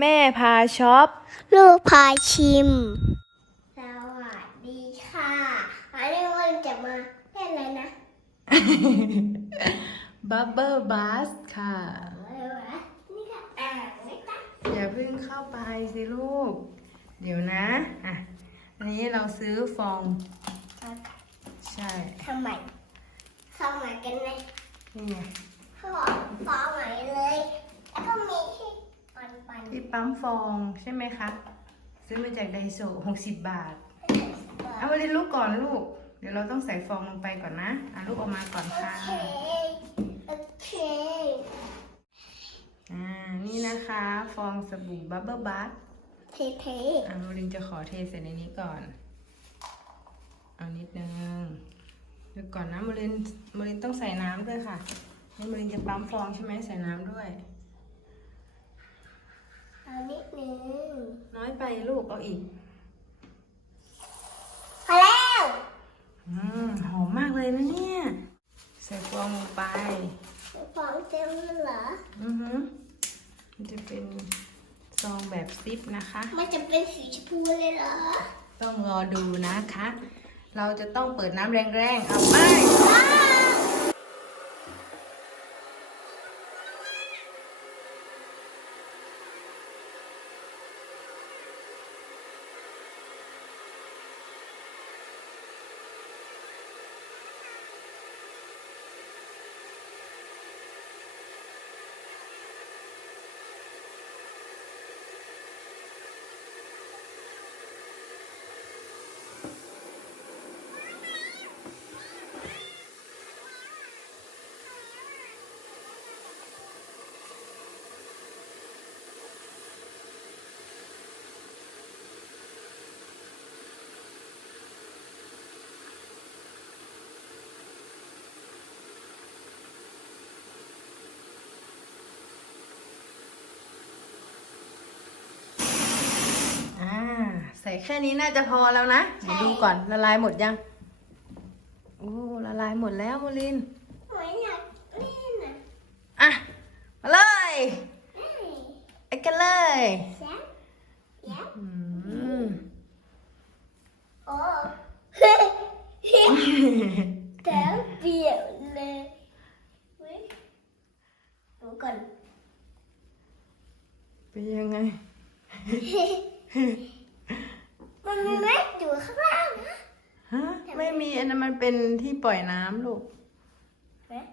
แม่พาช็อป ลูกพาชิม สวัสดีค่ะวันนี้วันจะมาเล่นอะไรนะบับเบิลบัสค่ะอะไรวะนี่ค่ะอ่างไม่ตั้งอย่าเพิ่งเข้าไปสิลูก เดี๋ยวนะ อะ อันนี้เราซื้อฟอง ใช่ ทำไมเข้ามากันเลยนี่ไงเขาบอกฟองใหม่เลย แล้วก็มีที่ปันปัน ที่ปั๊มฟองใช่ไหมคะ ซื้อมาจากไดโซหกสิบบาท เอามาเรียนลูกก่อนลูก เดี๋ยวเราต้องใส่ฟองลงไปก่อนนะอะลูกออกมาก่อนโอค่ะเค โอเค อ่า นี่นะคะ ฟองสบู่บับเบิลบัสเทเทอะโมลินจะขอเทใส่ในนี้ก่อน เอานิดนึงเดี๋ยวก่อนนะโมลินโมลินต้องใส่น้ำด้วยค่ะนี่โมลินจะปั๊มฟองใช่ไหมใส่น้ำด้วย เอานิดนึงน้อยไปลูกเอาอีกพอแล้วอืมหอมมากเลยนะเนี่ย ใส่ฟองลงไปฟองเต็มแล้วเหรอ อือฮึมันจะเป็นซองแบบซิปนะคะ มันจะเป็นสีชมพูเลยเหรอ ต้องรอดูนะคะ เราจะต้องเปิดน้ำแรงๆ เอาไป อ่า ใส่ แค่นี้น่าจะพอแล้วนะเดี๋ยวดูก่อนละลายหมดยัง โอ้ละลายหมดแล้วโมลินหอยอยากเล่นอะอะมาเลยเอ้ยไปกันเลยแซ่บแซ่บอืมโอ้แต่เปรี้ยวเลยเว้ยดูก่อนเป็นยังไง มันมีเม็ดอยู่ข้างล่างนะ ฮะ ไม่มีอันนั้นมัน เป็นที่ปล่อยน้ำลูกเม็ด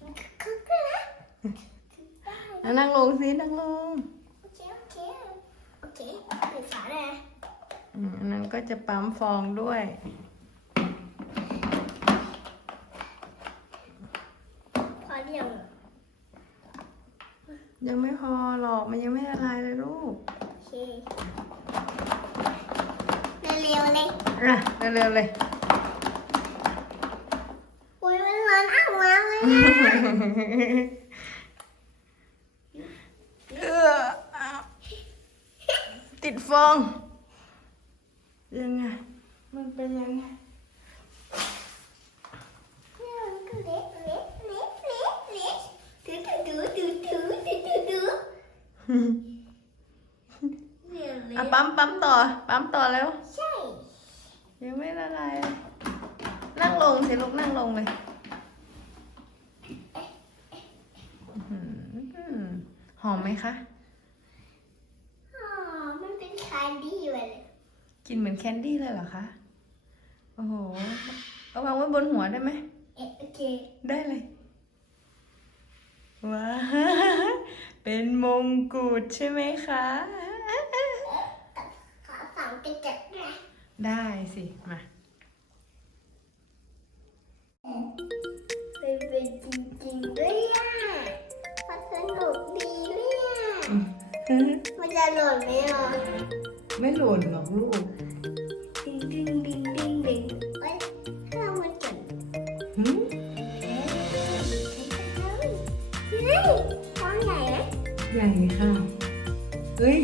มันคึกๆด้วยนะอะนั่งลงสินั่งลง โอเค โอเค โอเคปิดฝาเลยอืมอันนั้นก็จะปั๊มฟองด้วย พอเดียวยังไม่พอหรอกมันยังไม่ละลายเลยลูก โอเค เร็วๆเลย อะเร็วๆเลยอุ้ยมันร้อนอ้าวมาเลยนะเอออ้าวติดฟองยังไงมันเป็นยังไงเนี่ยมันก็เละเละเละเละเละถือถือถือถือถือถือถือเนี่ยเละอะปั๊มปั๊มต่อ ปั๊มต่อแล้วใช่ยังไม่ละลายเลยนั่งลงสิลูกนั่งลงเลยอื้อหือหอมไหมคะ อ๋อมันเป็นคานดี้ไปเลยกินเหมือนแคนดี้เลยเหรอคะ โอ้โหเอาวางไว้บนหัวได้ไหม เอ๊ะโอเคได้เลย ว้าว เป็นมงกุฎใช่ไหมคะข อฝังกระจัดนะได้สิ มาเป็นเป็นจริงๆด้วยอะมันสนุกดีด้วยอะมันจะหล่นไหมอะไม่หล่นหรอกลูกดึงดึงดึงดึงดึงเฮ้ยเรามาเก็บหืมเฮ้ยท้องใหญ่นะใหญ่ค่ะเฮ้ย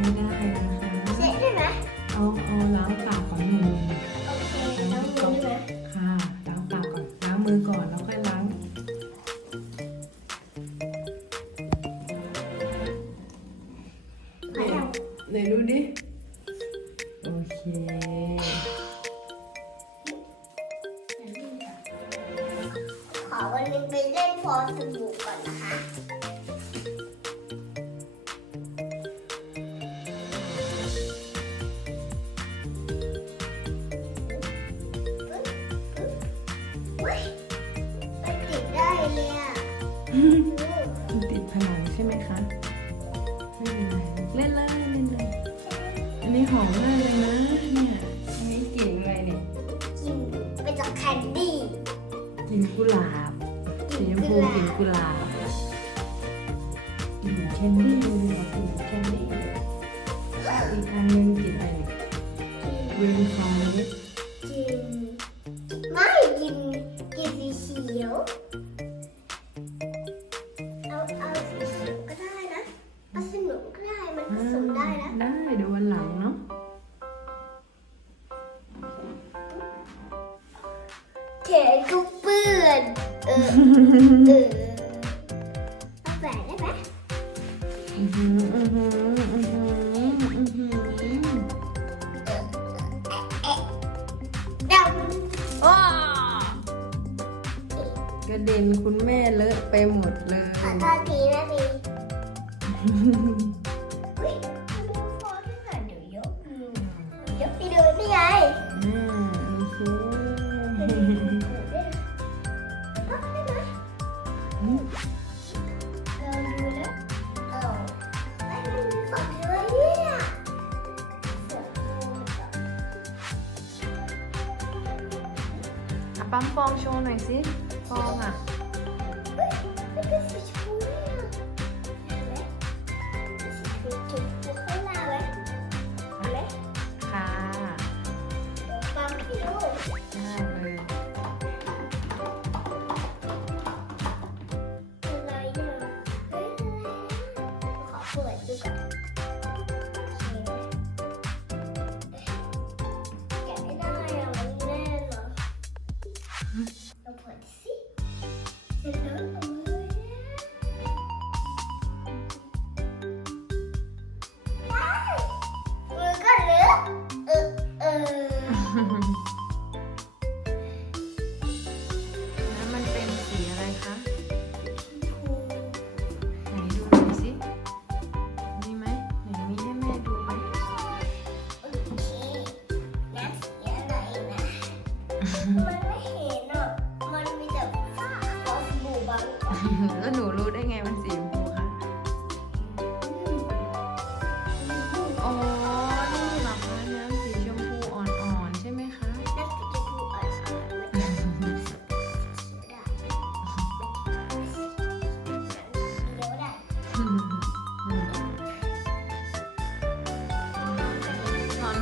ไม่ได้นะคะเสร็จได้ไหมเอาเอาล้างปากของหนูโอเคน้องมือได้ไหมค่ะล้างปากก่อนล้างมือก่อนแล้วค่อยล้างขอยังไหนดูดิโอเคขอวันนี้ไปเล่นฟอสบู่ ติดผนังใช่ไหมคะไม่เป็นไรเล่นเลยเล่นเลยอันนี้หอมมากเลยนะเนี่ยอันนี้กลิ่นอะไรเนี่ยกินไปจากแคนดี้กลิ่นกุหลาบสีชมพูกลิ่นกุหลาบกลิ่นแคนดี้เลยเหรอกลิ่นแคนดี้อีกอันหนึงกลิ่นอะไรเนี่ยเวลฟอร์เรส เดี๋ยววันหลังเนาะเขนก็เปื้อนเออเออเอาแหวนได้ไหมอือหืออือหืออือหืออือหือดว้ากระเด็นคุณแม่เลอะไปหมดเลยำขอโทษทีนะพี่ เราดูนะเอาไอ้มันมีฝักเยอะเนี่ยเสือโคร่งอะอะปั๊มฟองโชว์หน่อยสิ ฟองอะ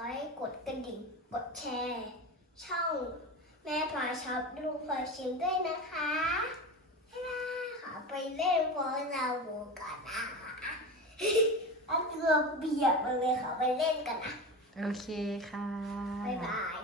ไลค์กดกระดิ่ง กดแชร์ ช่องแม่พาชอบดูพอชิมด้วยนะคะบ๊ายบายขอไปเล่นโฟนเราหมูก่อนนะคะเอาตัวเบียบมาเลยขอไปเล่นกันนะ โอเคค่ะ บ๊ายบาย